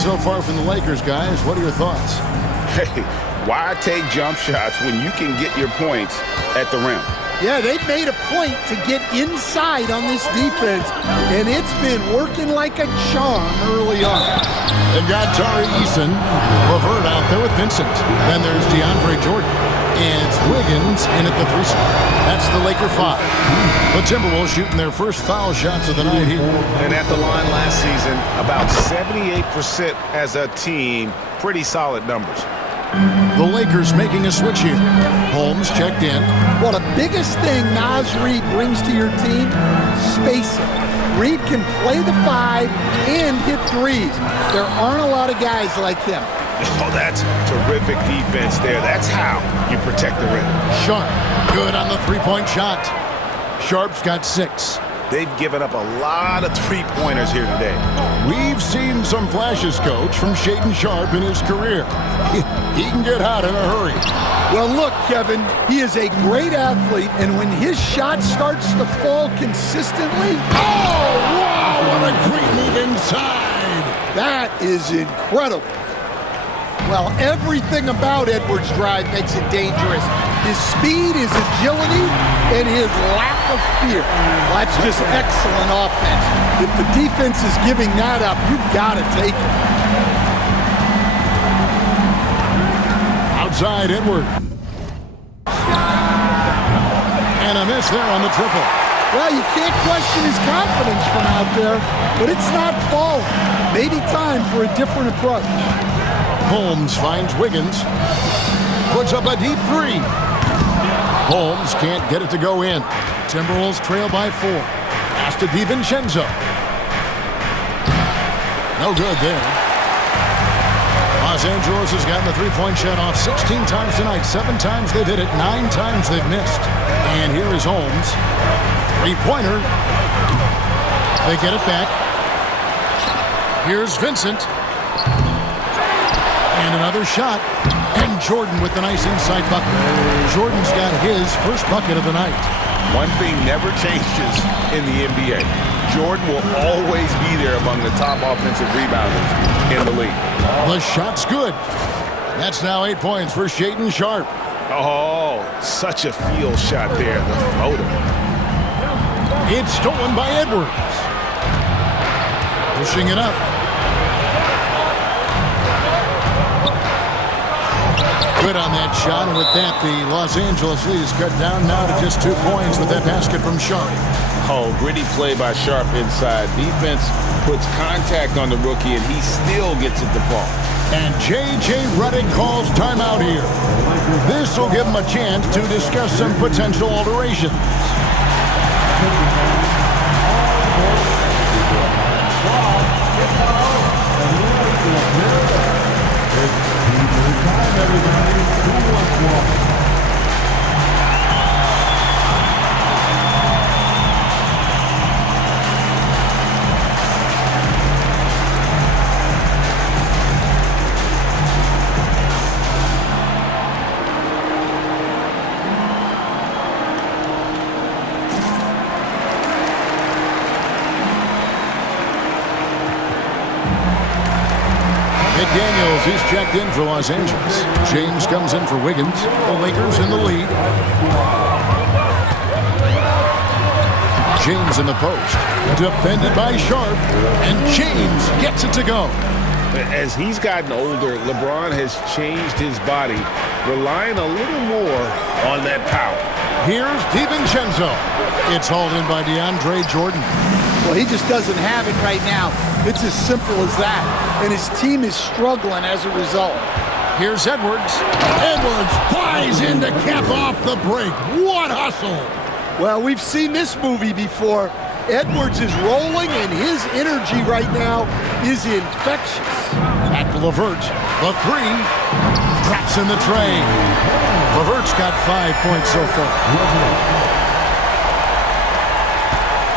so far from the Lakers, guys. What are your thoughts? Hey, why take jump shots when you can get your points at the rim? Yeah, they've made a point to get inside on this defense, and it's been working like a charm early on. They've got Tari Eason, Levert out there with Vincent. Then there's DeAndre Jordan. It's Wiggins in at the 3 spot. That's the Laker 5. The Timberwolves shooting their first foul shots of the night here. And at the line last season, about 78% as a team. Pretty solid numbers. The Lakers making a switch here. Holmes checked in. Well, the biggest thing Naz Reid brings to your team, spacing. Reid can play the 5 and hit threes. There aren't a lot of guys like him. Oh, that's terrific defense there. That's how you protect the rim. Sharp, good on the three-point shot. Sharp's got 6. They've given up a lot of three-pointers here today. We've seen some flashes, Coach, from Shaedon Sharpe in his career. He can get hot in a hurry. Well, look, Kevin, he is a great athlete, and when his shot starts to fall consistently... Oh, wow, what a great move inside. That is incredible. Well, everything about Edwards' drive makes it dangerous. His speed, his agility, and his lack of fear. Well, that's just excellent offense. If the defense is giving that up, you've got to take it. Outside Edwards. And a miss there on the triple. Well, you can't question his confidence from out there, but it's not falling. Maybe time for a different approach. Holmes finds Wiggins. Puts up a deep 3. Holmes can't get it to go in. Timberwolves trail by 4. Pass to DiVincenzo. No good there. Los Angeles has gotten the three-point shot off 16 times tonight. 7 times they've hit it. 9 times they've missed. And here is Holmes. Three-pointer. They get it back. Here's Vincent. And another shot. And Jordan with the nice inside bucket. Jordan's got his first bucket of the night. One thing never changes in the NBA. Jordan will always be there among the top offensive rebounders in the league. The shot's good. That's now 8 points for Shaedon Sharpe. Oh, such a field shot there, the floater. It's stolen by Edwards. Pushing it up. Good on that shot, and with that, the Los Angeles lead is cut down now to just 2 points with that basket from Sharpe. Oh, gritty play by Sharpe inside. Defense puts contact on the rookie, and he still gets it to fall. And J.J. Redick calls timeout here. This will give him a chance to discuss some potential alterations. McDaniels is checked in for Los Angeles. James comes in for Wiggins. The Lakers in the lead. James in the post. Defended by Sharpe. And James gets it to go. As he's gotten older, LeBron has changed his body, relying a little more on that power. Here's DiVincenzo. It's hauled in by DeAndre Jordan. Well, he just doesn't have it right now. It's as simple as that. And his team is struggling as a result. Here's Edwards. Edwards flies in to cap off the break. What hustle! Well, we've seen this movie before. Edwards is rolling, and his energy right now is infectious. Back to Levert. The 3. Traps in the tray. Levert's got 5 points so far.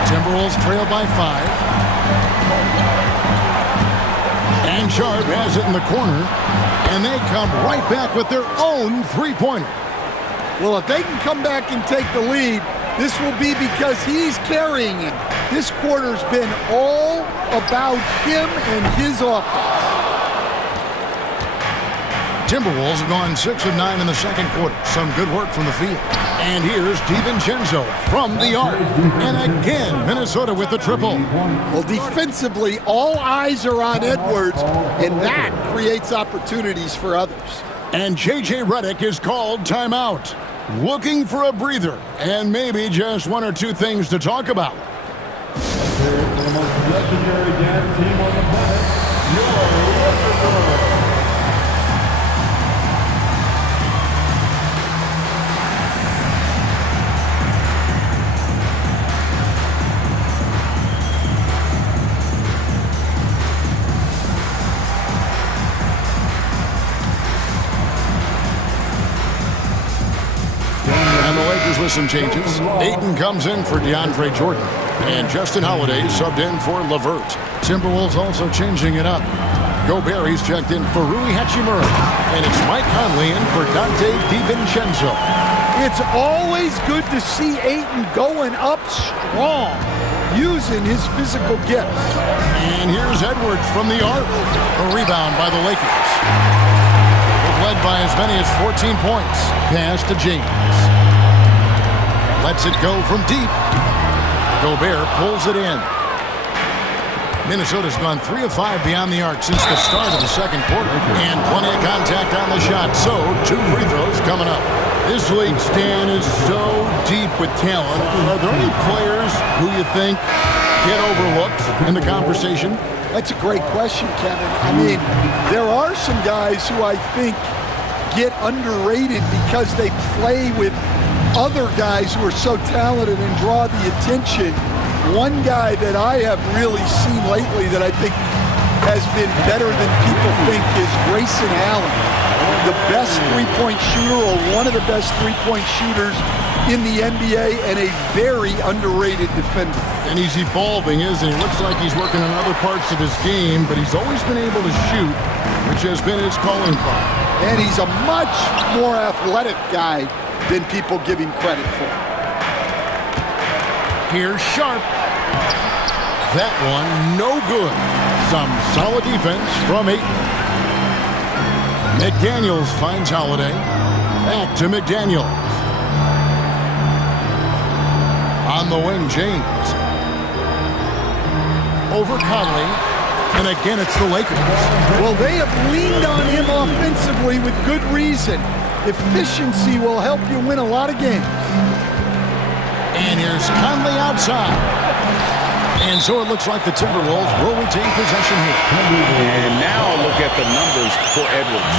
Timberwolves trail by 5. And Sharpe has it in the corner. And they come right back with their own three-pointer. Well, if they can come back and take the lead, this will be because he's carrying him. This quarter's been all about him and his offense. Timberwolves have gone 6 of 9 in the second quarter. Some good work from the field. And here's DiVincenzo from the arc. And again, Minnesota with the triple. Well, defensively, all eyes are on Edwards, and that creates opportunities for others. And J.J. Redick is called timeout. Looking for a breather and maybe just one or two things to talk about. The most legendary dance team on the planet, your Wizards. With some changes. Ayton comes in for DeAndre Jordan. And Justin Holiday subbed in for LeVert. Timberwolves also changing it up. Gobert, he's checked in for Rui Hachimura. And it's Mike Conley in for Dante DiVincenzo. It's always good to see Ayton going up strong, using his physical gifts. And here's Edwards from the arc. A rebound by the Lakers. They've led by as many as 14 points. Pass to James. Lets it go from deep. Gobert pulls it in. Minnesota's gone 3 of 5 beyond the arc since the start of the second quarter. And plenty of contact on the shot. So, 2 free throws coming up. This league, Stan, is so deep with talent. Are there any players who you think get overlooked in the conversation? That's a great question, Kevin. I mean, there are some guys who I think get underrated because they play with other guys who are so talented and draw the attention. One guy that I have really seen lately that I think has been better than people think is Grayson Allen, the best three-point shooter or one of the best three-point shooters in the NBA and a very underrated defender. And he's evolving, isn't he? Looks like he's working on other parts of his game, but he's always been able to shoot, which has been his calling card. And he's a much more athletic guy than people give him credit for. Here's Sharp. That one, no good. Some solid defense from Ayton. McDaniels finds Holiday. Back to McDaniels. On the wing, James. Over Conley. And again, it's the Lakers. Well, they have leaned on him offensively with good reason. Efficiency will help you win a lot of games. And here's Conley outside. And so it looks like the Timberwolves will retain possession here. And now a look at the numbers for Edwards.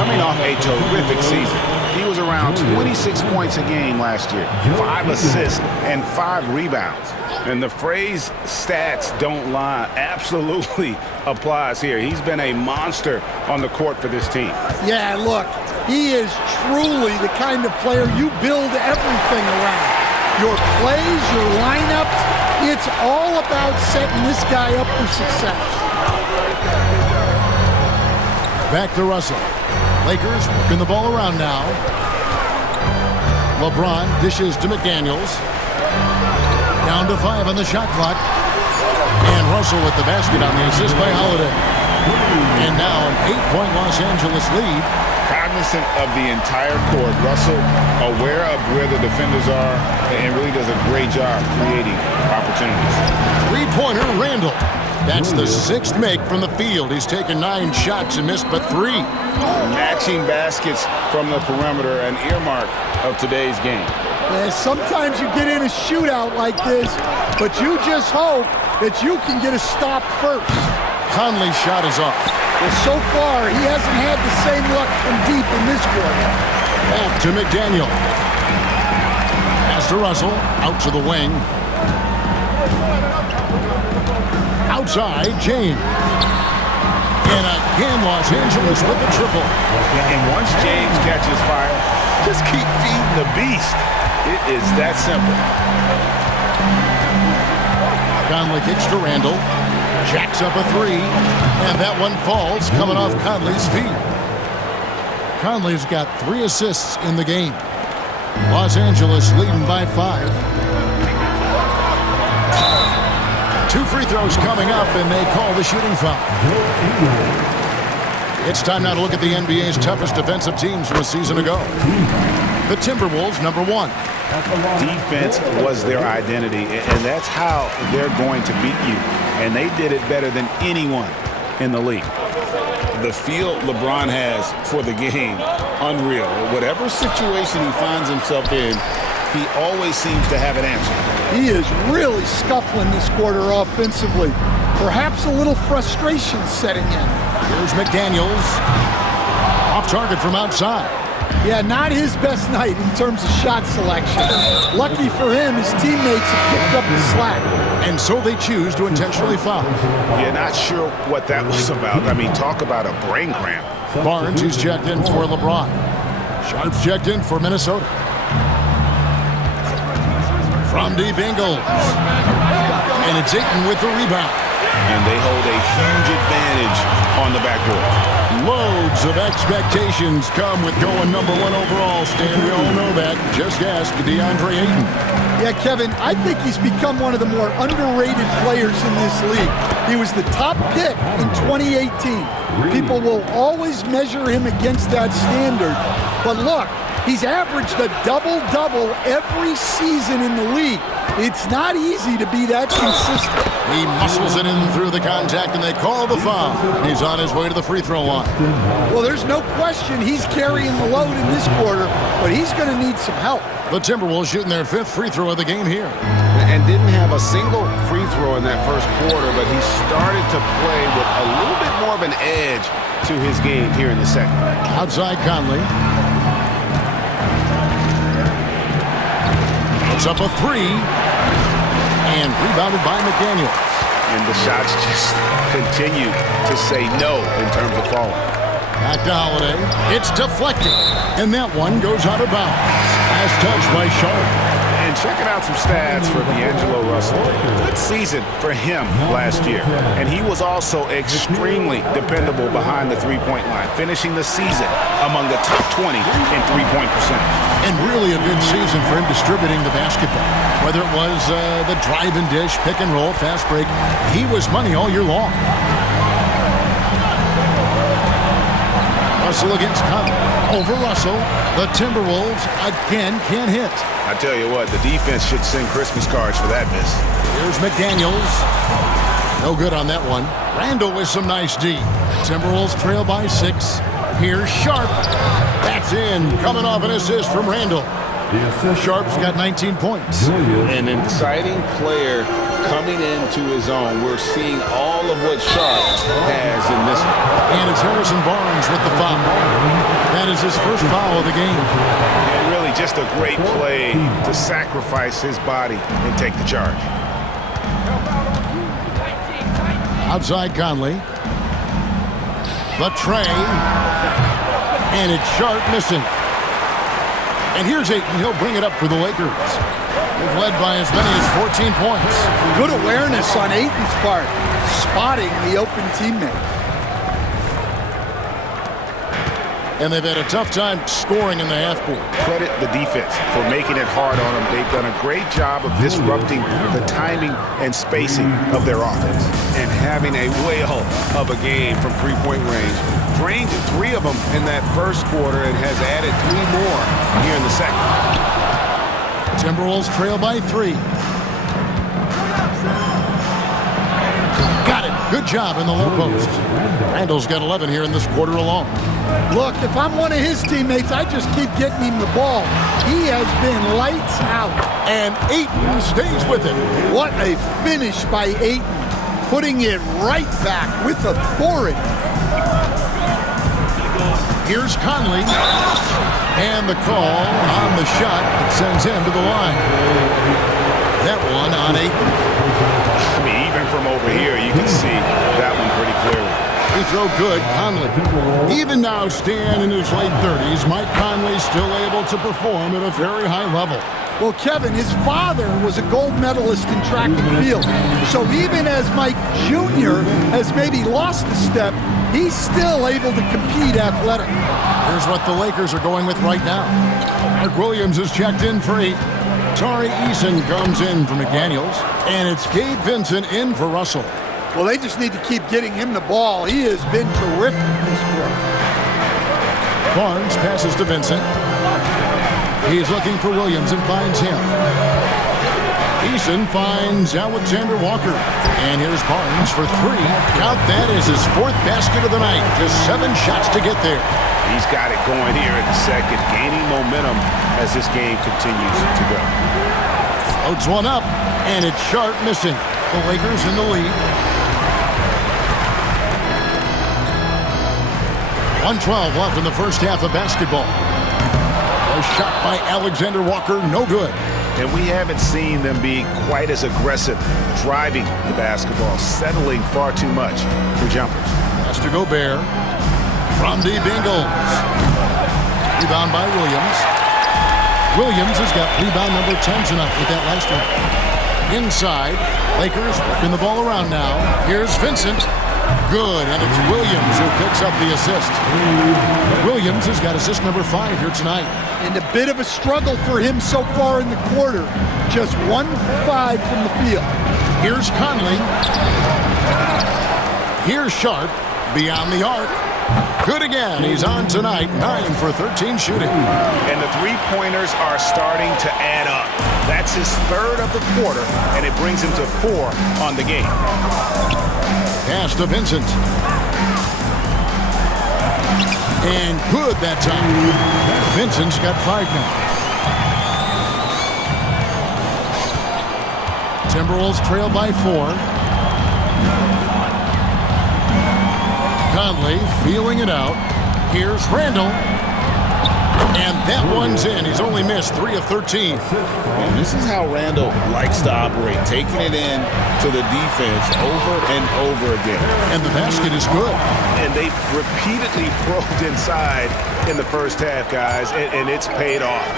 Coming off a terrific season. He was around 26 points a game last year, 5 assists, and 5 rebounds. And the phrase stats don't lie absolutely applies here. He's been a monster on the court for this team. Yeah, look, he is truly the kind of player you build everything around. Your plays, your lineups, it's all about setting this guy up for success. Back to Russell. Lakers working the ball around now. LeBron dishes to McDaniels. Down to 5 on the shot clock. And Russell with the basket on the assist by Holiday. And now an 8-point Los Angeles lead. Cognizant of the entire court, Russell aware of where the defenders are and really does a great job creating opportunities. Three-pointer, Randall. That's the 6th make from the field. He's taken 9 shots and missed but 3. Matching baskets from the perimeter, an earmark of today's game. Yeah, sometimes you get in a shootout like this, but you just hope that you can get a stop first. Conley's shot is off. Well, so far, he hasn't had the same luck from deep in this quarter. Back to McDaniel. Pass to Russell. Out to the wing. Outside, James. And again, Los Angeles with the triple. And once James catches fire, just keep feeding the beast. It is that simple. Conley kicks to Randall. Jacks up a 3. And that one falls coming off Conley's feet. Conley's got 3 assists in the game. Los Angeles leading by 5. 2 free throws coming up, and they call the shooting foul. It's time now to look at the NBA's toughest defensive teams from a season ago. The Timberwolves, number 1. Defense was their identity, and that's how they're going to beat you. And they did it better than anyone in the league. The feel LeBron has for the game, unreal. Whatever situation he finds himself in, he always seems to have an answer. He is really scuffling this quarter offensively. Perhaps a little frustration setting in. Here's McDaniels. Off target from outside. Yeah, not his best night in terms of shot selection. Lucky for him, his teammates have picked up the slack. And so they choose to intentionally foul. Yeah, not sure what that was about. I mean, talk about a brain cramp. Barnes, who's checked in for LeBron. Sharp's checked in for Minnesota. From deep Ingles. And it's Ayton with the rebound. And they hold a huge advantage on the backboard. Loads of expectations come with going number 1 overall, Stan. We all know that. Just ask DeAndre Ayton. Yeah, Kevin, I think he's become one of the more underrated players in this league. He was the top pick in 2018. People will always measure him against that standard. But look, he's averaged a double-double every season in the league. It's not easy to be that consistent. He muscles it in through the contact, and they call the foul. He's on his way to the free throw line. Well, there's no question he's carrying the load in this quarter, but he's going to need some help. The Timberwolves shooting their 5th free throw of the game here. And didn't have a single free throw in that first quarter, but he started to play with a little bit more of an edge to his game here in the second. Outside Conley. It's up a 3. And rebounded by McDaniels. And the shots just continue to say no in terms of falling. Back to Holiday. It's deflected. And that one goes out of bounds. Last touch by Sharp. And checking out some stats for D'Angelo Russell. Good season for him last year. And he was also extremely dependable behind the three-point line, finishing the season among the top 20 in three-point percentage. And really a good season for him distributing the basketball. Whether it was the drive and dish, pick and roll, fast break, he was money all year long. Russell against Conley. Over Russell. The Timberwolves again can't hit. I tell you what, the defense should send Christmas cards for that miss. Here's McDaniels. No good on that one. Randall with some nice D. Timberwolves trail by 6. Here's Sharp. That's in. Coming off an assist from Randall. Sharp's got 19 points. An exciting player coming into his own. We're seeing all of what Sharp has in this one. And it's Harrison Barnes with the foul. That is his first foul of the game. And really just a great play to sacrifice his body and take the charge. Outside Conley. The tray. And it's Sharp missing. And here's Ayton. He'll bring it up for the Lakers. They've led by as many as 14 points. Good awareness on Ayton's part, spotting the open teammate. And they've had a tough time scoring in the half court. Credit the defense for making it hard on them. They've done a great job of disrupting the timing and spacing of their offense. And having a whale of a game from three-point range. Drained 3 of them in that first quarter and has added 3 more here in the second. Timberwolves trail by 3. Got it. Good job in the low post. Randall's got 11 here in this quarter alone. Look, if I'm one of his teammates, I just keep getting him the ball. He has been lights out. And Ayton stays with it. What a finish by Ayton, putting it right back with authority. Here's Conley. And the call on the shot that sends him to the line. That one on Ayton. I mean, even from over here, you can see that one pretty clearly. Free throw good, Conley. Even now, Stan in his late 30s, Mike Conley still able to perform at a very high level. Well, Kevin, his father was a gold medalist in track and field. So even as Mike Jr. has maybe lost a step, he's still able to compete athletically. Here's what the Lakers are going with right now. Mark Williams is checked in for 8. Tari Eason comes in for McDaniels. And it's Gabe Vincent in for Russell. Well, they just need to keep getting him the ball. He has been terrific this quarter. Barnes passes to Vincent. He's looking for Williams and finds him. Eason finds Alexander Walker. And here's Barnes for three. Count that as his fourth basket of the night. Just 7 shots to get there. He's got it going here in the second, gaining momentum as this game continues to go. Floats one up, and it's Sharp missing. The Lakers in the lead. 1:12 left in the first half of basketball. A shot by Alexander Walker, no good. And we haven't seen them be quite as aggressive driving the basketball, settling far too much for jumpers. Pass to Gobert. From the Bengals. Rebound by Williams. Williams has got rebound number 10 tonight with that last one. Inside, Lakers working the ball around now. Here's Vincent. Good, and it's Williams who picks up the assist. Williams has got assist number 5 here tonight. And a bit of a struggle for him so far in the quarter. Just 1 for 5 from the field. Here's Conley. Here's Sharp. Beyond the arc. Good again. He's on tonight. 9 for 13 shooting. And the three-pointers are starting to add up. That's his third of the quarter, and it brings him to 4 on the game. Pass to Vincent. And good that time. Vincent's got 5 now. Timberwolves trail by 4. Conley feeling it out. Here's Randall. And that one's in. He's only missed 3 of 13. And this is how Randall likes to operate, taking it in to the defense over and over again. And the basket is good. And they've repeatedly probed inside in the first half, guys, and it's paid off.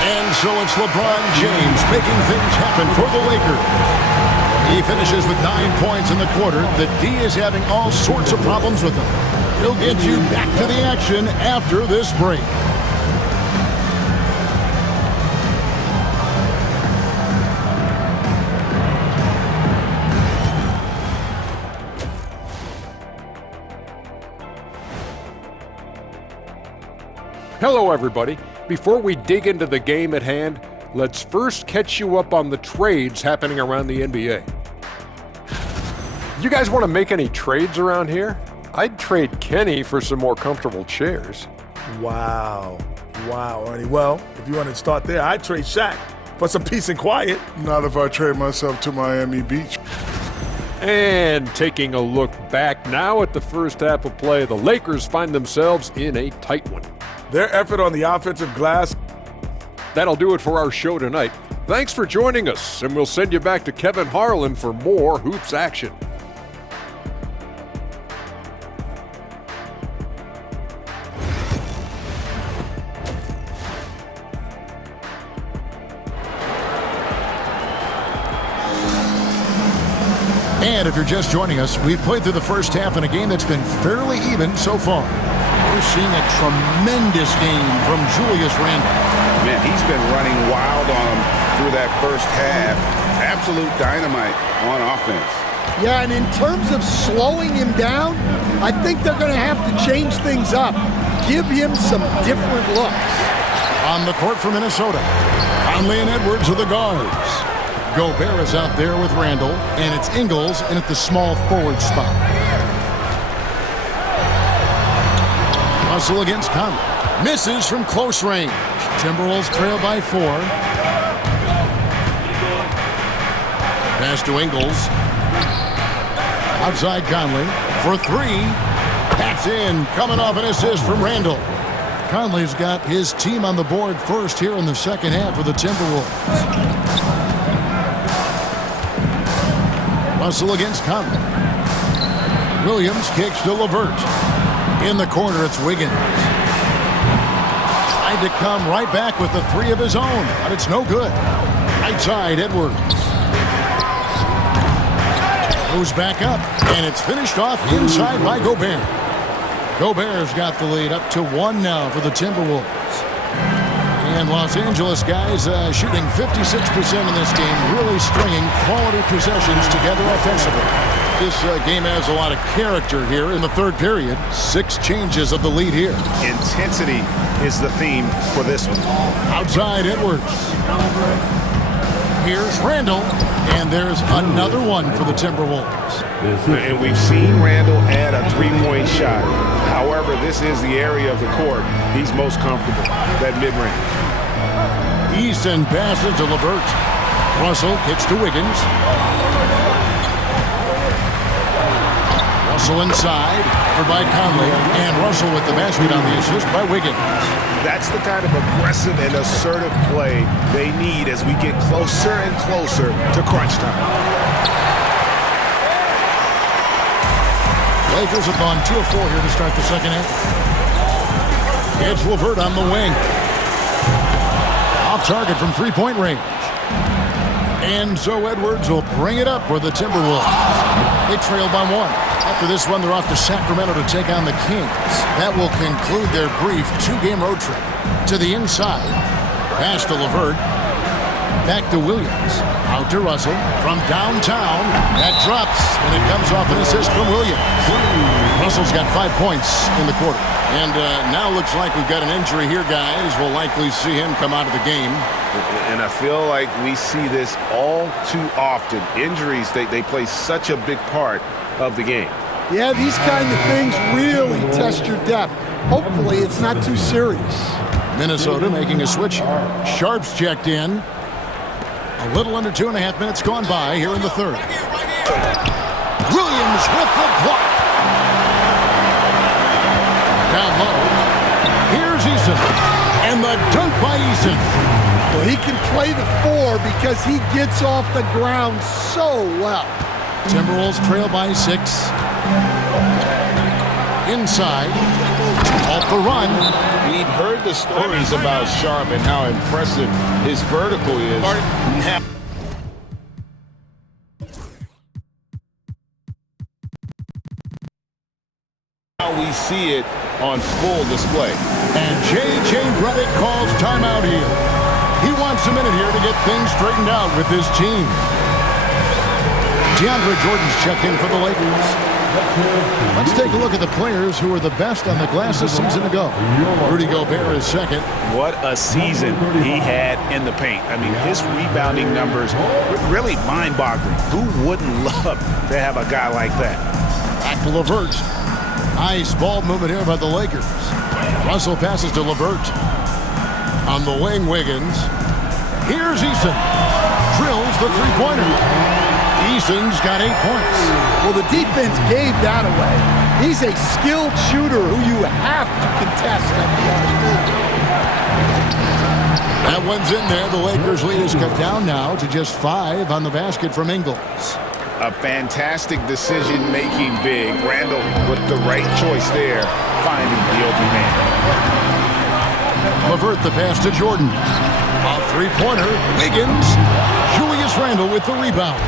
And so it's LeBron James making things happen for the Lakers. He finishes with 9 points in the quarter. The D is having all sorts of problems with him. He'll get you back to the action after this break. Hello, everybody. Before we dig into the game at hand, let's first catch you up on the trades happening around the NBA. You guys want to make any trades around here? I'd trade Kenny for some more comfortable chairs. Wow, Ernie. Well, if you want to start there, I'd trade Shaq for some peace and quiet. Not if I trade myself to Miami Beach. And taking a look back now at the first half of play, the Lakers find themselves in a tight one. Their effort on the offensive glass. That'll do it for our show tonight. Thanks for joining us, and we'll send you back to Kevin Harlan for more hoops action. And if you're just joining us, we've played through the first half in a game that's been fairly even so far. We're seeing a tremendous game from Julius Randle. Man, he's been running wild on him through that first half. Absolute dynamite on offense. Yeah, and in terms of slowing him down, I think they're going to have to change things up. Give him some different looks. On the court for Minnesota, Conley and Edwards are the guards. Gobert is out there with Randall, and it's Ingles in at the small forward spot. Russell against Conley. Misses from close range. Timberwolves trail by 4. Pass to Ingles. Outside Conley for 3. That's in, coming off an assist from Randall. Conley's got his team on the board first here in the second half for the Timberwolves. Russell against Conley. Williams kicks to LeVert. In the corner, it's Wiggins. Tried to come right back with the 3 of his own, but it's no good. Right side, Edwards. Goes back up, and it's finished off inside by Gobert. Gobert's got the lead up to 1 now for the Timberwolves. And Los Angeles guys shooting 56% in this game, really stringing quality possessions together offensively. This game has a lot of character here in the third period. 6 changes of the lead here. Intensity is the theme for this one. Outside Edwards. Here's Randall, and there's another one for the Timberwolves. And we've seen Randall add a three-point shot. However, this is the area of the court he's most comfortable, that mid-range. Eason passes to LeVert. Russell kicks to Wiggins. Russell inside, covered by Conley, and Russell with the basket on the assist by Wiggins. That's the kind of aggressive and assertive play they need as we get closer and closer to crunch time. Lakers have gone 2 of 4 here to start the second half. It's LeVert on the wing. Off target from three-point range. And so Edwards will bring it up for the Timberwolves. They trail by 1. After this one, they're off to Sacramento to take on the Kings. That will conclude their brief 2-game road trip. To the inside. Pass to LeVert. Back to Williams. Out to Russell. From downtown. That drops, and it comes off an assist from Williams. Russell's got 5 points in the quarter. And now looks like we've got an injury here, guys. We'll likely see him come out of the game. And I feel like we see this all too often. Injuries, they play such a big part of the game. Yeah, these kind of things really test your depth. Hopefully it's not too serious. Minnesota making a switch here. Sharp's checked in. A little under 2.5 minutes gone by here in the third. Williams with the block. Down low. Here's Eason. And the dunk by Eason. Well, he can play the 4 because he gets off the ground so well. Timberwolves trail by 6. Inside. Off the run. We've heard the stories about Sharp and how impressive his vertical is. Now we see it on full display. And J.J. Redick calls timeout here. He wants a minute here to get things straightened out with his team. DeAndre Jordan's checked in for the Lakers. Let's take a look at the players who were the best on the glass a season ago. Rudy Gobert is second. What a season he had in the paint. I mean, his rebounding numbers were really mind-boggling. Who wouldn't love to have a guy like that? Back to LeVert. Nice ball movement here by the Lakers. Russell passes to LeVert. On the wing, Wiggins. Here's Eason. Drills the three-pointer. Eason's got 8 points. Well, the defense gave that away. He's a skilled shooter who you have to contest at the other. That one's in there. The Lakers' lead is cut down now to just 5 on the basket from Ingles. A fantastic decision-making big. Randall with the right choice there, finding the open man. LeVert the pass to Jordan. A three-pointer. Wiggins. Julius Randle with the rebound.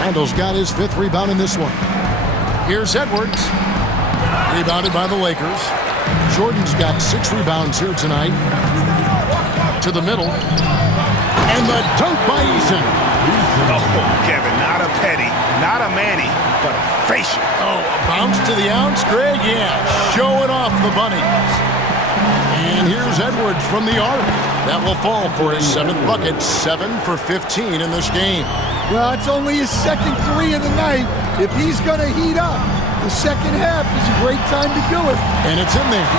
Randle's got his 5th rebound in this one. Here's Edwards. Rebounded by the Lakers. Jordan's got 6 rebounds here tonight. To the middle. And the dunk by Eason. Oh, Kevin, not a Petty, not a Manny, but a facial. Oh, a bounce to the ounce, Greg? Yeah, showing off the bunnies. And here's Edwards from the arc. That will fall for his 7th bucket, 7 for 15 in this game. Well, it's only his 2nd 3 of the night. If he's going to heat up, the second half is a great time to do it. And it's in there.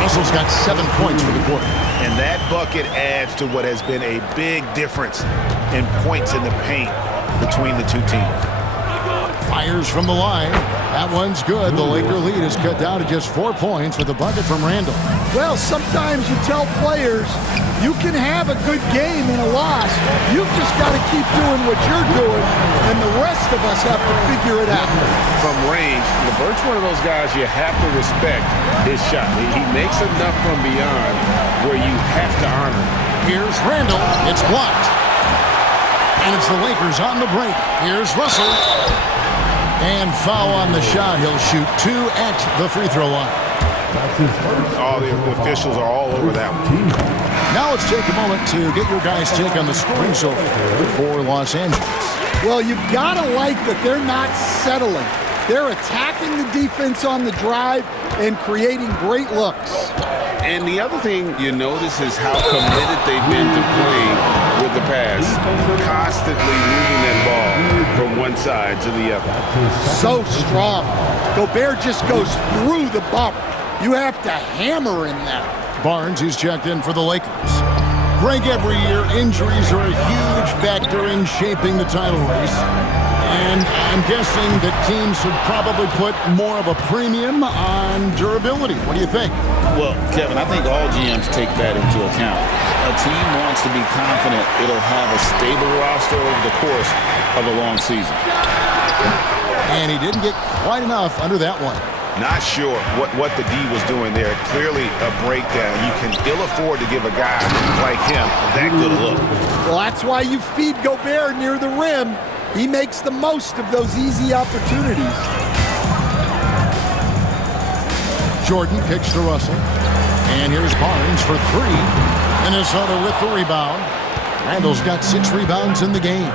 Russell's got 7 points for the quarter. And that bucket adds to what has been a big difference in points in the paint between the two teams. Fires from the line. That one's good. The Laker lead is cut down to just 4 points with a bucket from Randall. Well, sometimes you tell players you can have a good game in a loss. You've just got to keep doing what you're doing, and the rest of us have to figure it out. From range, LeVert's one of those guys you have to respect his shot. He makes enough from beyond where you have to honor. Here's Randall. It's blocked. And it's the Lakers on the break. Here's Russell. And foul on the shot. He'll shoot 2 at the free throw line. That's his first. Oh, the officials are all over that one. Now let's take a moment to get your guys' take on the scoring so far for Los Angeles. Well, you've got to like that they're not settling. They're attacking the defense on the drive and creating great looks. And the other thing you notice is how committed they've been to playing with the pass, constantly moving that ball from one side to the other. So strong. Gobert just goes through the bump. You have to hammer him now. Barnes, he's checked in for the Lakers. Greg, every year, injuries are a huge factor in shaping the title race. And I'm guessing that teams should probably put more of a premium on durability. What do you think? Well, Kevin, I think all GMs take that into account. A team wants to be confident it'll have a stable roster over the course of a long season. And he didn't get quite enough under that one. Not sure what the D was doing there. Clearly a breakdown. You can ill afford to give a guy like him that good a look. Well, that's why you feed Gobert near the rim. He makes the most of those easy opportunities. Jordan kicks to Russell. And here's Barnes for three. Minnesota with the rebound. Randall's got 6 rebounds in the game.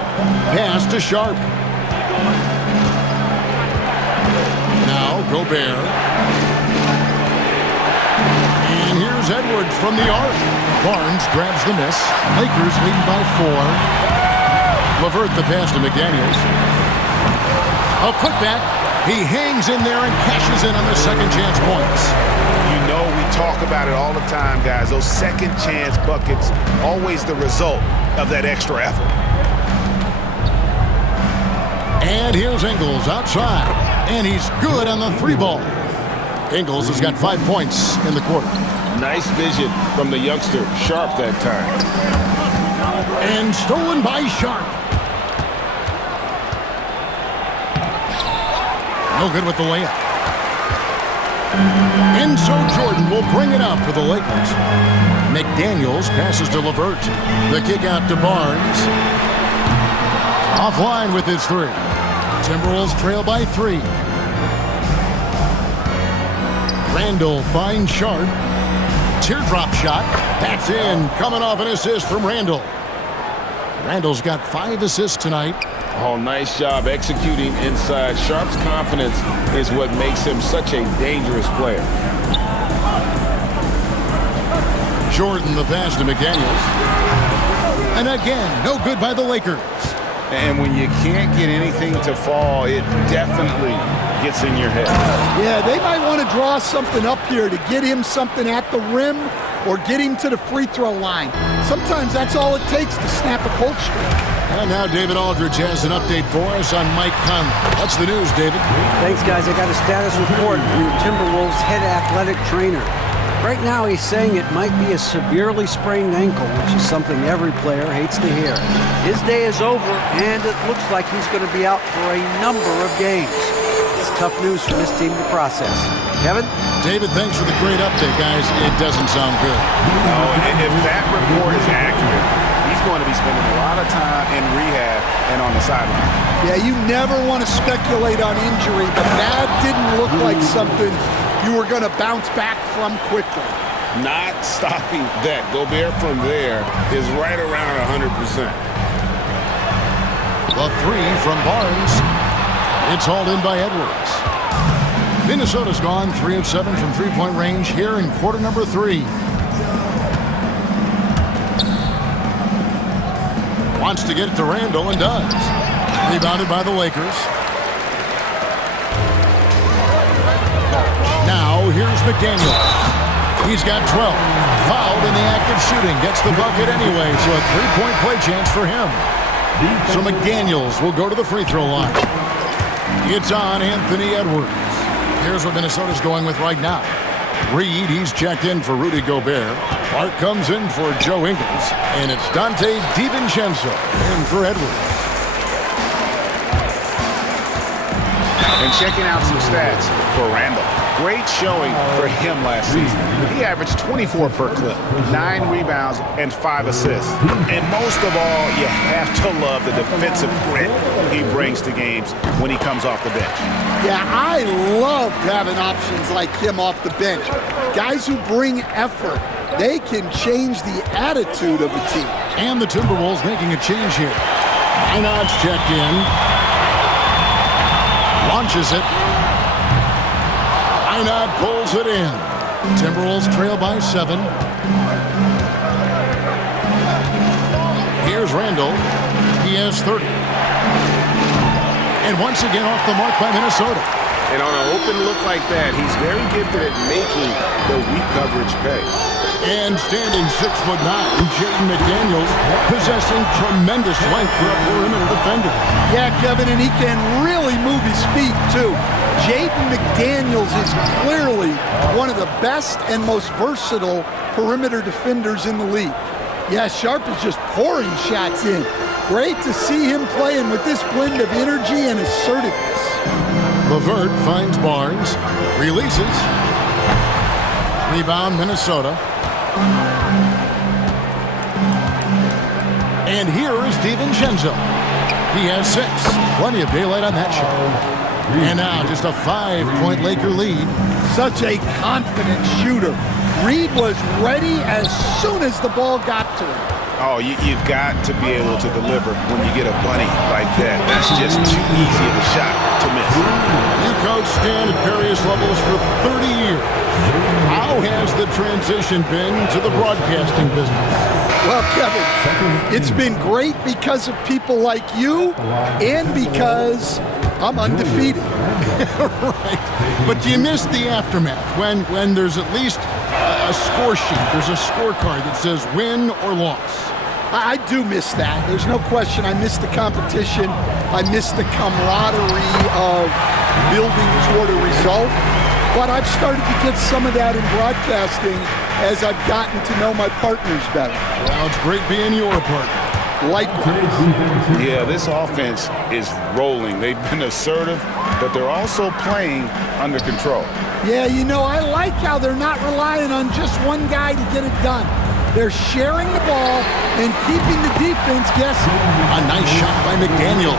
Pass to Sharp. Now Gobert. And here's Edwards from the arc. Barnes grabs the miss. Lakers lead by 4. LeVert the pass to McDaniels. A putback. He hangs in there and cashes in on the second chance points. You know we talk about it all the time, guys. Those second chance buckets, always the result of that extra effort. And here's Ingles outside. And he's good on the 3 ball. Ingles has got 5 points in the quarter. Nice vision from the youngster, Sharp, that time. And stolen by Sharp. No good with the layup. And so Jordan will bring it up for the Lakers. McDaniels passes to LeVert. The kick out to Barnes. Offline with his 3. Timberwolves trail by 3. Randall finds Sharp. Teardrop shot. That's in. Coming off an assist from Randall. Randall's got 5 assists tonight. Oh, nice job executing inside. Sharp's confidence is what makes him such a dangerous player. Jordan the pass to McDaniels. And again, no good by the Lakers. And when you can't get anything to fall, it definitely gets in your head. Yeah, they might want to draw something up here to get him something at the rim or get him to the free throw line. Sometimes that's all it takes to snap a cold streak. And now David Aldridge has an update for us on Mike Conley. What's the news, David? Thanks, guys. I got a status report from the Timberwolves head athletic trainer. Right now, he's saying it might be a severely sprained ankle, which is something every player hates to hear. His day is over, and it looks like he's going to be out for a number of games. It's tough news for this team to process. Kevin? David, thanks for the great update, guys. It doesn't sound good. No, and if that report is accurate, he's going to be spending a lot of time in rehab and on the sideline. Yeah, you never want to speculate on injury, but that didn't look like something you were going to bounce back from quickly. Not stopping that. Gobert from there is right around 100%. The 3 from Barnes. It's hauled in by Edwards. Minnesota's gone 3 of 7 from three-point range here in quarter number 3. Wants to get it to Randall and does. Rebounded by the Lakers. Now here's McDaniels. He's got 12. Fouled in the act of shooting. Gets the bucket anyway, so a 3-point play chance for him. So McDaniels will go to the free throw line. It's on Anthony Edwards. Here's what Minnesota's going with right now. Reed, he's checked in for Rudy Gobert. Clark comes in for Joe Ingles. And it's Dante DiVincenzo in for Edwards. And checking out some stats for Randall. Great showing for him last season. He averaged 24 per clip, 9 rebounds, and 5 assists. And most of all, you have to love the defensive grit he brings to games when he comes off the bench. Yeah, I love having options like him off the bench. Guys who bring effort. They can change the attitude of a team. And the Timberwolves making a change here. Einard's checked in. Launches it. Einard pulls it in. Timberwolves trail by 7. Here's Randall. He has 30. And once again off the mark by Minnesota. And on an open look like that, he's very gifted at making the weak coverage pay. And standing 6'9", Jaden McDaniels, possessing tremendous length for a perimeter defender. Yeah, Kevin, and he can really move his feet, too. Jaden McDaniels is clearly one of the best and most versatile perimeter defenders in the league. Yeah, Sharp is just pouring shots in. Great to see him playing with this blend of energy and assertiveness. LeVert finds Barnes, releases. Rebound, Minnesota. And here is DiVincenzo. He has 6. Plenty of daylight on that shot. And now just a 5-point Laker lead. Such a confident shooter. Reed was ready as soon as the ball got to him. Oh, you've got to be able to deliver when you get a bunny like that. That's just too easy of a shot to miss. You coached Stan at various levels for 30 years. How has the transition been to the broadcasting business? Well, Kevin, it's been great because of people like you and because I'm undefeated. Right. But do you miss the aftermath when there's at least a score sheet? There's a scorecard that says win or loss. I do miss that. There's no question. I miss the competition. I miss the camaraderie of building toward a result. But I've started to get some of that in broadcasting as I've gotten to know my partners better. Well, it's great being your partner. Likewise. Yeah, this offense is rolling. They've been assertive, but they're also playing under control. Yeah, you know, I like how they're not relying on just one guy to get it done. They're sharing the ball and keeping the defense guessing. A nice shot by McDaniel.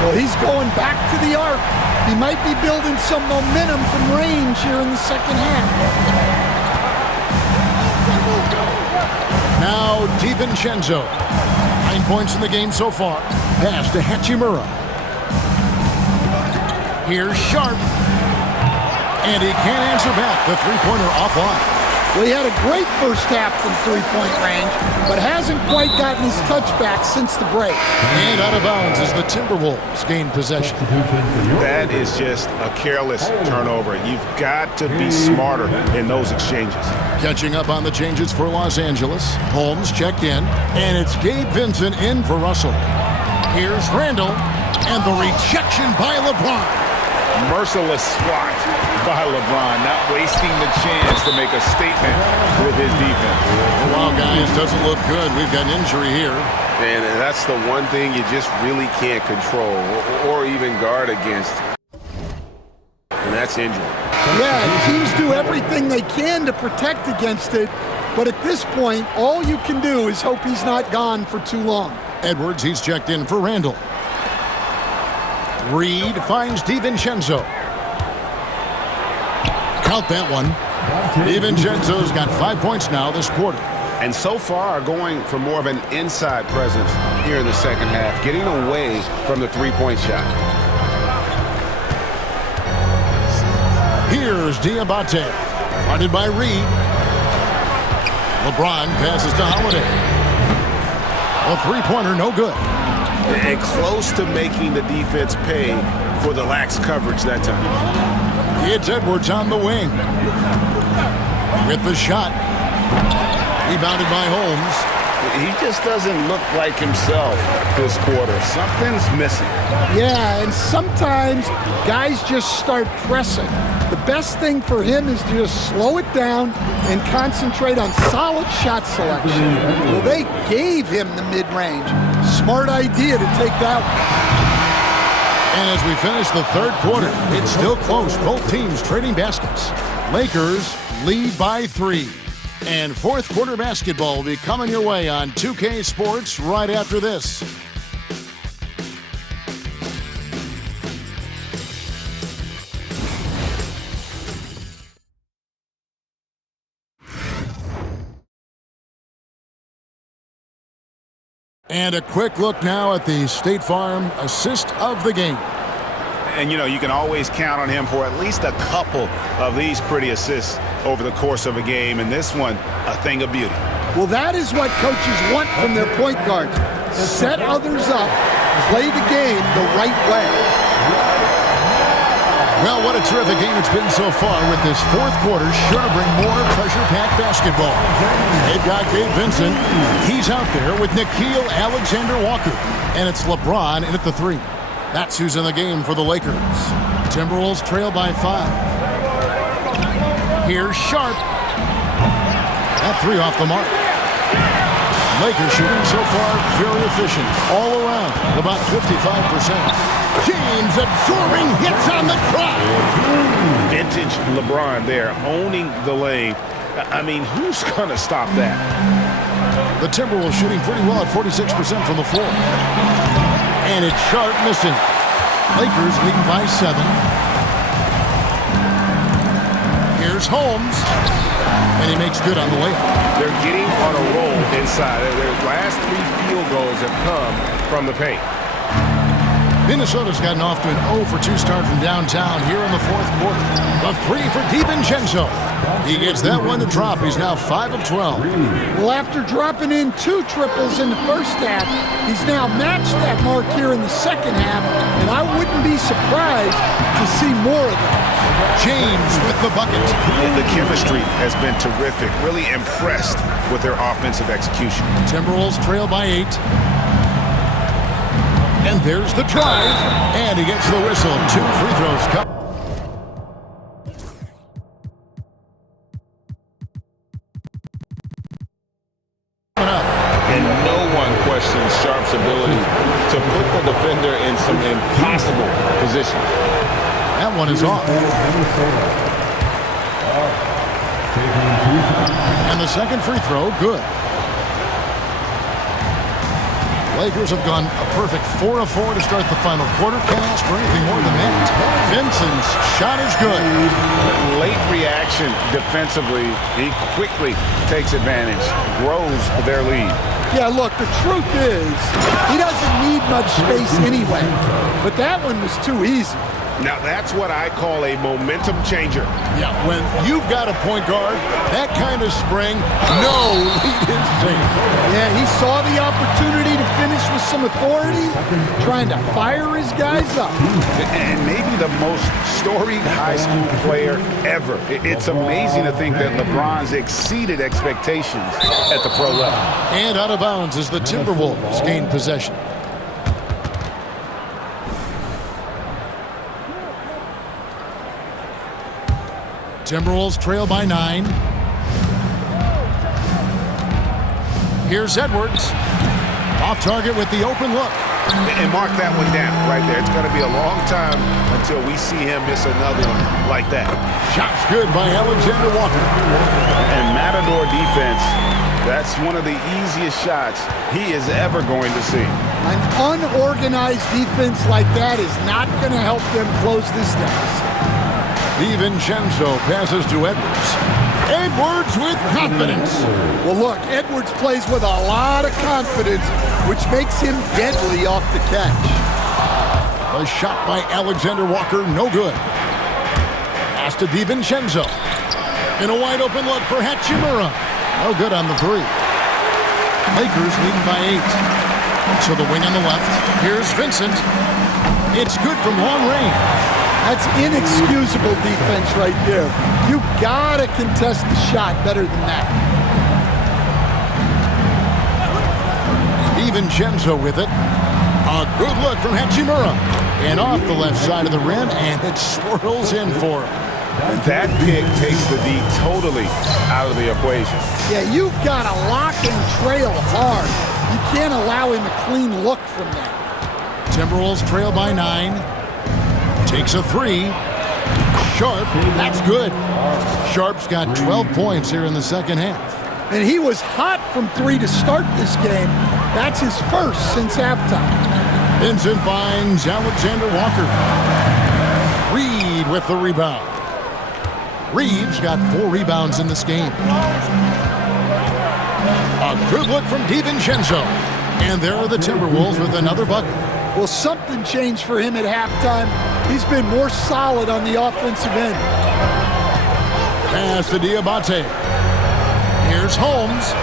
Well, he's going back to the arc. He might be building some momentum from range here in the second half. Now DiVincenzo. 9 points in the game so far. Pass to Hachimura. Here's Sharp. And he can't answer back. The three-pointer offline. Well, he had a great first half from three-point range, but hasn't quite gotten his touchback since the break. And out of bounds as the Timberwolves gain possession. That is just a careless turnover. You've got to be smarter in those exchanges. Catching up on the changes for Los Angeles. Holmes checked in, and it's Gabe Vincent in for Russell. Here's Randall, and the rejection by LeBron. Merciless swat by LeBron, not wasting the chance to make a statement with his defense. Wow, guys, doesn't look good. We've got an injury here. And that's the one thing you just really can't control or even guard against. And that's injury. Yeah, teams do everything they can to protect against it, but at this point, all you can do is hope he's not gone for too long. Edwards, he's checked in for Randall. Reed finds DiVincenzo. Count that one. DiVincenzo's got 5 points now this quarter. And so far going for more of an inside presence here in the second half, getting away from the three-point shot. Here's Diabate. Guarded by Reed. LeBron passes to Holiday. A three-pointer, no good. And close to making the defense pay for the lax coverage that time. It's Edwards on the wing. With the shot. Rebounded by Holmes. He just doesn't look like himself this quarter. Something's missing. Yeah, and sometimes guys just start pressing. The best thing for him is to just slow it down and concentrate on solid shot selection. Well, they gave him the mid-range. Smart idea to take that one. And as we finish the third quarter, it's still close. Both teams trading baskets. Lakers lead by 3. And fourth quarter basketball will be coming your way on 2K Sports right after this. And a quick look now at the State Farm assist of the game. And, you can always count on him for at least a couple of these pretty assists over the course of a game. And this one, a thing of beauty. Well, that is what coaches want from their point guards. Set others up, play the game the right way. Well, what a terrific game it's been so far, with this fourth quarter sure to bring more pressure-packed basketball. They've got Gabe Vincent. He's out there with Nickeil Alexander-Walker. And it's LeBron in at the 3. That's who's in the game for the Lakers. Timberwolves trail by 5. Here's Sharp. That 3 off the mark. Lakers shooting so far very efficient all around, about 55%. James absorbing hits on the drive. Vintage LeBron there, owning the lane. I mean, who's going to stop that? The Timberwolves shooting pretty well at 46% from the floor. And it's Sharp missing. Lakers leading by 7. Here's Holmes. And he makes good on the layup. They're getting on a roll inside. Their last 3 field goals have come from the paint. Minnesota's gotten off to an 0-for-2 start from downtown here in the fourth quarter. A 3 for DiVincenzo. He gets that one to drop. He's now 5 of 12. Well, after dropping in 2 triples in the first half, he's now matched that mark here in the second half, and I wouldn't be surprised to see more of them. James with the bucket. The chemistry has been terrific. Really impressed with their offensive execution. Timberwolves trail by 8. And there's the drive. And he gets the whistle. 2 free throws come. And no one questions Sharp's ability to put the defender in some impossible positions. That one is off. And the second free throw, good. Lakers have gone a perfect 4 of 4 to start the final quarter. Can't ask for anything more than that. Vincent's shot is good. Late reaction defensively. He quickly takes advantage, grows their lead. Yeah, look, the truth is, he doesn't need much space anyway. But that one was too easy. Now that's what I call a momentum changer. Yeah, when you've got a point guard, that kind of spring, no lead is safe. Yeah, he saw the opportunity to finish with some authority, trying to fire his guys up. And maybe the most storied high school player ever. It's amazing to think that LeBron's exceeded expectations at the pro level. And out of bounds as the Timberwolves gain possession. Timberwolves trail by 9. Here's Edwards. Off target with the open look. And mark that one down right there. It's going to be a long time until we see him miss another one like that. Shot's good by Alexander Walker. And Matador defense, that's one of the easiest shots he is ever going to see. An unorganized defense like that is not going to help them close this deficit. DiVincenzo passes to Edwards. Edwards with confidence. Well, look, Edwards plays with a lot of confidence, which makes him deadly off the catch. A shot by Alexander Walker, no good. Pass to DiVincenzo. In a wide open look for Hachimura. No good on the 3. Lakers leading by 8. To the wing on the left. Here's Vincent. It's good from long range. That's inexcusable defense right there. You gotta contest the shot better than that. DiVincenzo with it. A good look from Hachimura. And off the left side of the rim, and it swirls in for him. That pick takes the D totally out of the equation. Yeah, you've got to lock and trail hard. You can't allow him a clean look from that. Timberwolves trail by 9. Takes a three. Sharp, that's good. Sharp's got 12 points here in the second half. And he was hot from three to start this game. That's his first since halftime. Vincent finds Alexander Walker. Reed with the rebound. Reeves got 4 rebounds in this game. A good look from DiVincenzo. And there are the Timberwolves with another bucket. Well, something changed for him at halftime. He's been more solid on the offensive end. Pass to Diabate. Here's Holmes.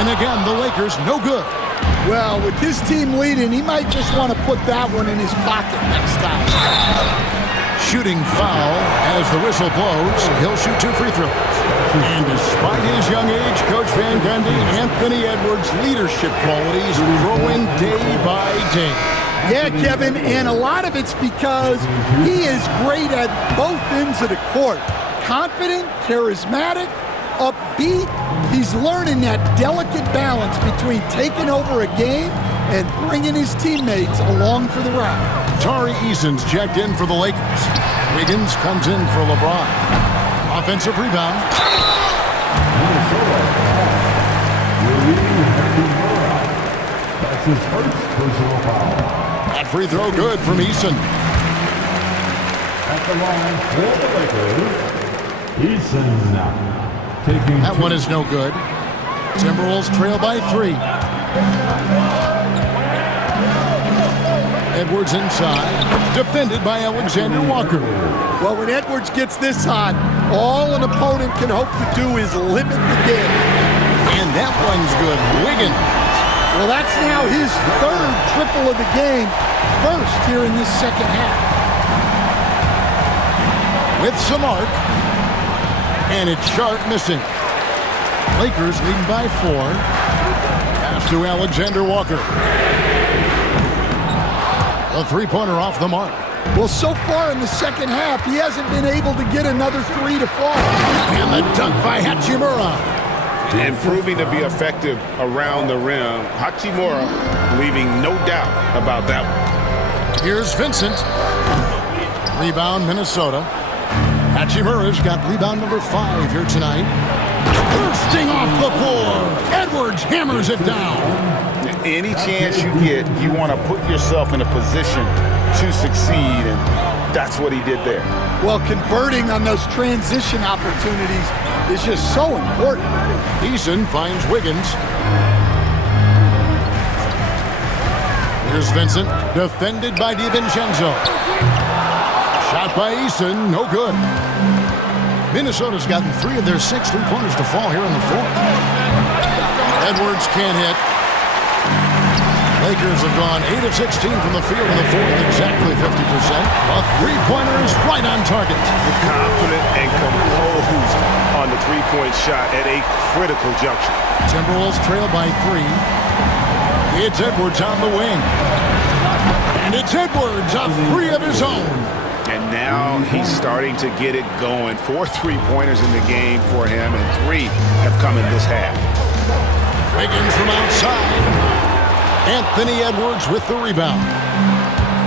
And again, the Lakers no good. Well, with his team leading, he might just want to put that one in his pocket next time. Shooting foul as the whistle blows. He'll shoot 2 free throws. And despite his young age, Coach Van Gundy, Anthony Edwards' leadership qualities growing day by day. Yeah, Kevin, and a lot of it's because he is great at both ends of the court. Confident, charismatic, upbeat. He's learning that delicate balance between taking over a game and bringing his teammates along for the ride. Tari Eason's checked in for the Lakers. Wiggins comes in for LeBron. Offensive rebound. That's his first personal foul. That free throw good from Eason. At the line for the Lakers, Eason taking that one is no good. Timberwolves trail by 3. Edwards inside, defended by Alexander Walker. Well, when Edwards gets this hot, all an opponent can hope to do is limit the game. And that one's good. Wiggins. Well, that's now his 3rd triple of the game, first here in this second half. With some arc, and it's Sharp missing. Lakers leading by 4. Pass to Alexander Walker. A three-pointer off the mark. Well, so far in the second half, he hasn't been able to get another 3 to fall. And the dunk by Hachimura. And proving to be effective around the rim. Hachimura leaving no doubt about that one. Here's Vincent. Rebound, Minnesota. Hachimura's got rebound number 5 here tonight. Bursting off the floor. Edwards hammers it down. Any chance you get, you want to put yourself in a position to succeed, and that's what he did there. Well, converting on those transition opportunities is just so important. Eason finds Wiggins. Here's Vincent, defended by DiVincenzo. Shot by Eason, no good. Minnesota's gotten 3 of their 6 three-pointers to fall here in the 4th. Edwards can't hit. Lakers have gone 8 of 16 from the field in the 4th, exactly 50%. A three-pointer is right on target. Confident and composed on the three-point shot at a critical juncture. Timberwolves trail by 3. It's Edwards on the wing. And it's Edwards, a 3 of his own. And now he's starting to get it going. 4 three-pointers in the game for him, and 3 have come in this half. Wiggins from outside. Anthony Edwards with the rebound.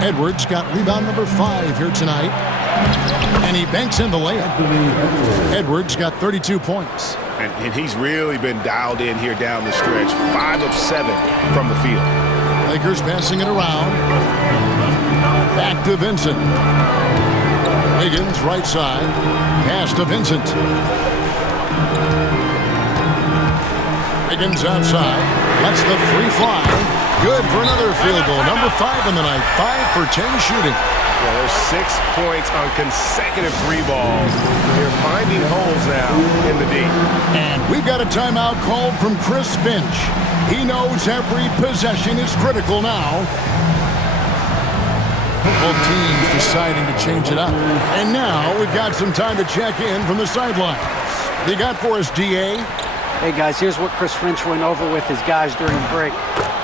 Edwards got rebound number 5 here tonight. And he banks in the layup. Edwards got 32 points. And he's really been dialed in here down the stretch. 5 of 7 from the field. Lakers passing it around. Back to Vincent. Wiggins right side. Pass to Vincent. Wiggins outside. Lets the free fly. Good for another field goal. Number 5 in the night. 5 for 10 shooting. Well, there's 6 points on consecutive 3 balls. They're finding holes now in the D. And we've got a timeout called from Chris Finch. He knows every possession is critical now. Both teams deciding to change it up. And now we've got some time to check in from the sidelines. You got for us, DA? Hey, guys, here's what Chris Finch went over with his guys during the break.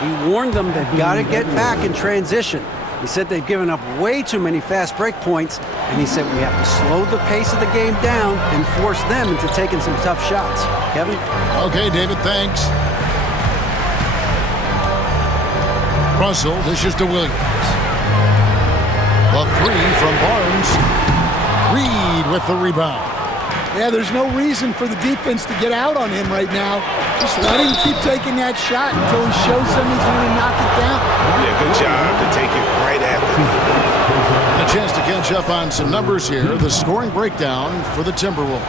He warned them they've got to get back in transition. He said they've given up way too many fast break points, and he said we have to slow the pace of the game down and force them into taking some tough shots. Kevin? Okay, David, thanks. Russell dishes to Williams. The three from Barnes. Reed with the rebound. Yeah, there's no reason for the defense to get out on him right now. Just let him keep taking that shot until he shows them he's going to knock it down. Yeah, good job to take it right at them. And a chance to catch up on some numbers here. The scoring breakdown for the Timberwolves.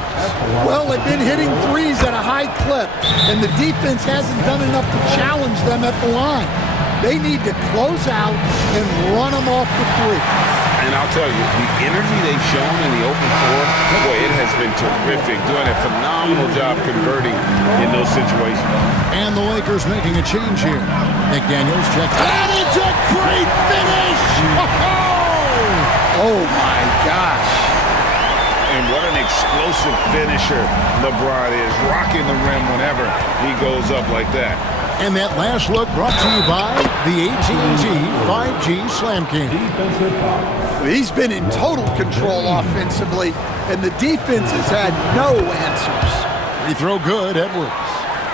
Well, they've been hitting threes at a high clip, and the defense hasn't done enough to challenge them at the line. They need to close out and run them off the three. And I'll tell you, the energy they've shown in the open floor, boy, it has been terrific. Doing a phenomenal job converting in those situations. And the Lakers making a change here. McDaniels checked. That is a great finish! Oh, my gosh. And what an explosive finisher LeBron is, rocking the rim whenever he goes up like that. And that last look brought to you by the AT&T 5G Slam King. He's been in total control offensively, and the defense has had no answers. Free throw good, Edwards.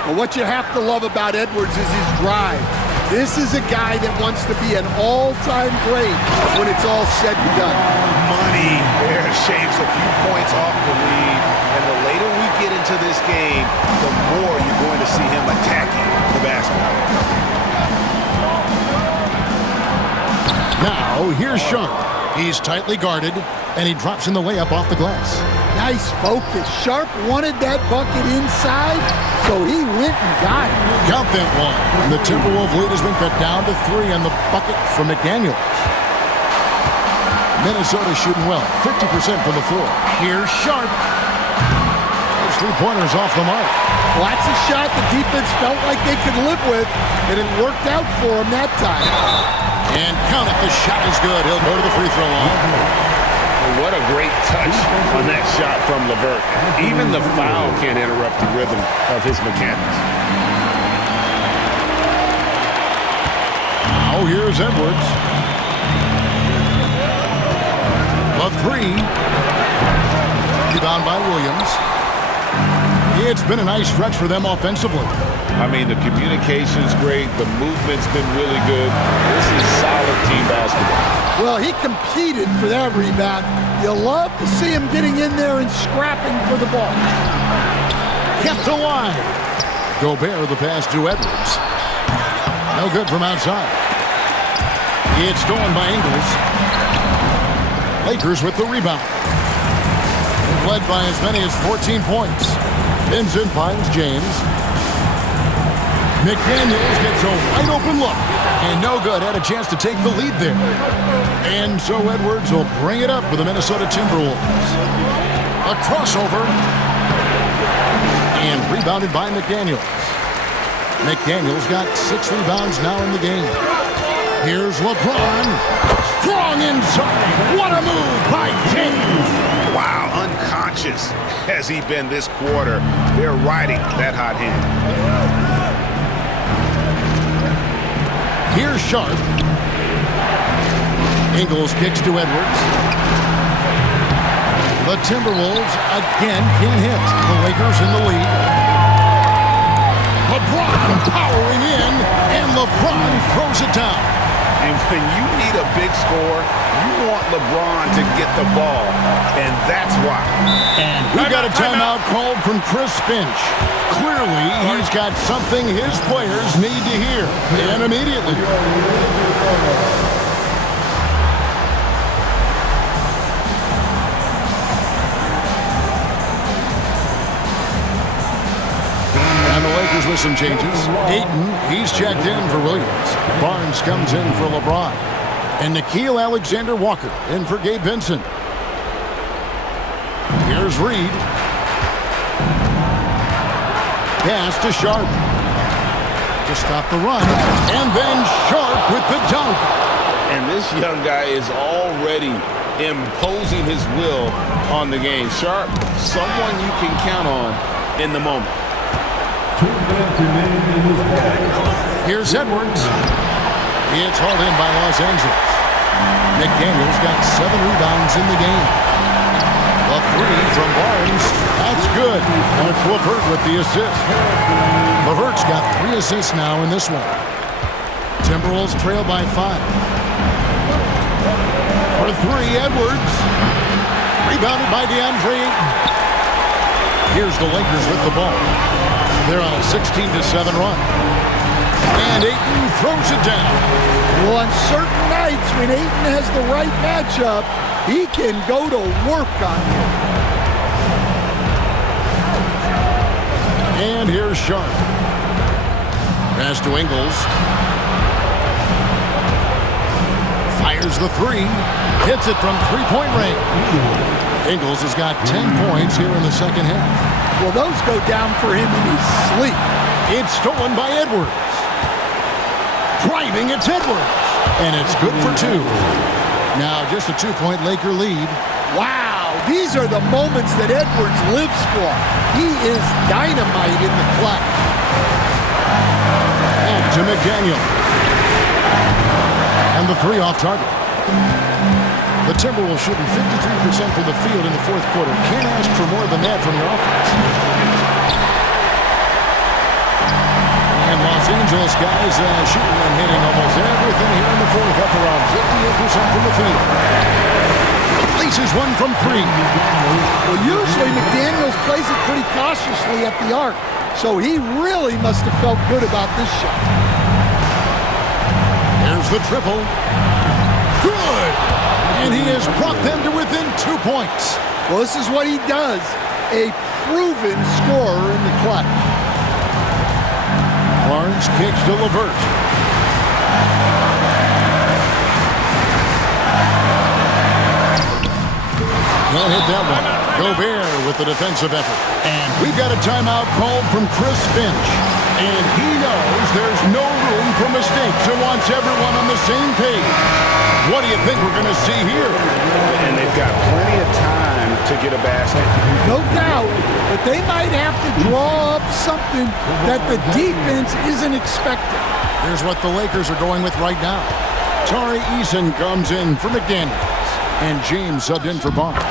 Well, what you have to love about Edwards is his drive. This is a guy that wants to be an all-time great when it's all said and done. Money there shaves a few points off the lead, and the later we get into this game, the more you're going to see him attacking the basketball. Now, here's Sharp. He's tightly guarded, and he drops in the layup off the glass. Nice focus. Sharp wanted that bucket inside, so he went and got it. Count that one. And the Timberwolves lead has been cut down to 3 on the bucket from McDaniels. Minnesota shooting well, 50% from the floor. Here's Sharp. Those three-pointers off the mark. Well, that's a shot the defense felt like they could live with, and it worked out for him that time. And count it, the shot is good. He'll go to the free throw line. What a great touch on that shot from LeVert. Even the foul can't interrupt the rhythm of his mechanics. Now here's Edwards. The three. Rebound by Williams. It's been a nice stretch for them offensively. I mean, the communication's great. The movement's been really good. This is solid team basketball. Well, he competed for that rebound. You love to see him getting in there and scrapping for the ball. Kept to line. Gobert the pass to Edwards. No good from outside. It's stolen by Ingles. Lakers with the rebound. Led by as many as 14 points. Vincent finds James. McDaniels gets a wide open look. And no good. Had a chance to take the lead there. And so Edwards will bring it up for the Minnesota Timberwolves. A crossover. And rebounded by McDaniels. McDaniels got 6 rebounds now in the game. Here's LeBron. Strong inside. What a move by James. Wow, unconscious has he been this quarter. They're riding that hot hand. Here's Sharp. Ingles kicks to Edwards. The Timberwolves again can't hit. The Lakers in the lead. LeBron powering in, and LeBron throws it down. And when you need a big score, you want LeBron to get the ball, and that's why. And we got a timeout called from Chris Finch. Clearly, he's got something his players need to hear, and immediately. And the Lakers with some changes. Ayton, he's checked in for Williams. Barnes comes in for LeBron. And Nickeil Alexander-Walker in for Gabe Vincent. Here's Reed. Pass to Sharp. To stop the run. And then Sharp with the dunk. And this young guy is already imposing his will on the game. Sharp, someone you can count on in the moment. Here's Edwards. It's hauled in by Los Angeles. McDaniels got 7 rebounds in the game. The three from Barnes. That's good. And it's LeVert with the assist. LeVert's got 3 assists now in this one. Timberwolves trail by 5. For three, Edwards. Rebounded by DeAndre Ayton. Here's the Lakers with the ball. They're on a 16-7 run. And Ayton throws it down. Well, on certain nights when Ayton has the right matchup, he can go to work on you. And here's Sharp. Pass to Ingles. Fires the three. Hits it from three-point range. Ingles has got 10 points here in the second half. Well, those go down for him in his sleep. It's stolen by Edwards. Driving, it's Edwards. And it's good for two. Now just a 2-point Laker lead. Wow, these are the moments that Edwards lives for. He is dynamite in the clutch. And to McDaniel. And the three off target. The Timberwolves shooting 53% from the field in the fourth quarter. Can't ask for more than that from your offense. And Los Angeles guys shooting and hitting almost everything here in the fourth, up around 58% from the field. Laces one from three. Well, usually McDaniels plays it pretty cautiously at the arc, so he really must have felt good about this shot. There's the triple. Good! And he has brought them to within 2 points. Well, this is what he does. A proven scorer in the clutch. Barnes kicks to LeVert. Can't hit that one. Gobert with the defensive effort. And we've got a timeout called from Chris Finch. And he knows there's no room for mistakes and wants everyone on the same page. What do you think we're going to see here? And they've got plenty of time to get a basket. No doubt, but they might have to draw up something that the defense isn't expecting. Here's what the Lakers are going with right now. Tari Eason comes in for McDaniels. And James subbed in for Barnes.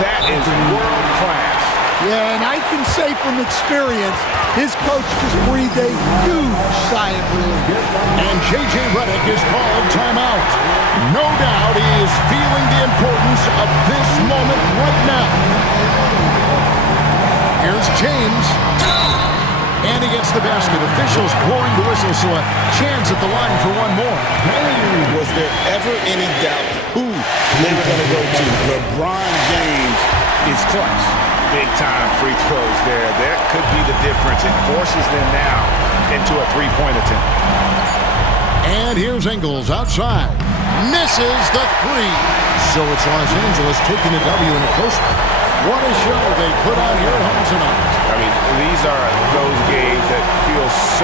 That is world class. Yeah, and I can say from experience, his coach just breathed a huge sigh of relief. And J.J. Redick is called timeout. No doubt he is feeling the importance of this moment right now. Here's James. And he gets the basket. Officials blowing the whistle, so a chance at the line for one more. Was there ever any doubt who they were going to go to? LeBron James is clutch. Big-time free throws there. That could be the difference. It forces them now into a three-point attempt. And here's Ingles outside. Misses the three. So it's Los Angeles taking a W in a close one. What a show they put on here at home tonight. I mean, these are those games that feel so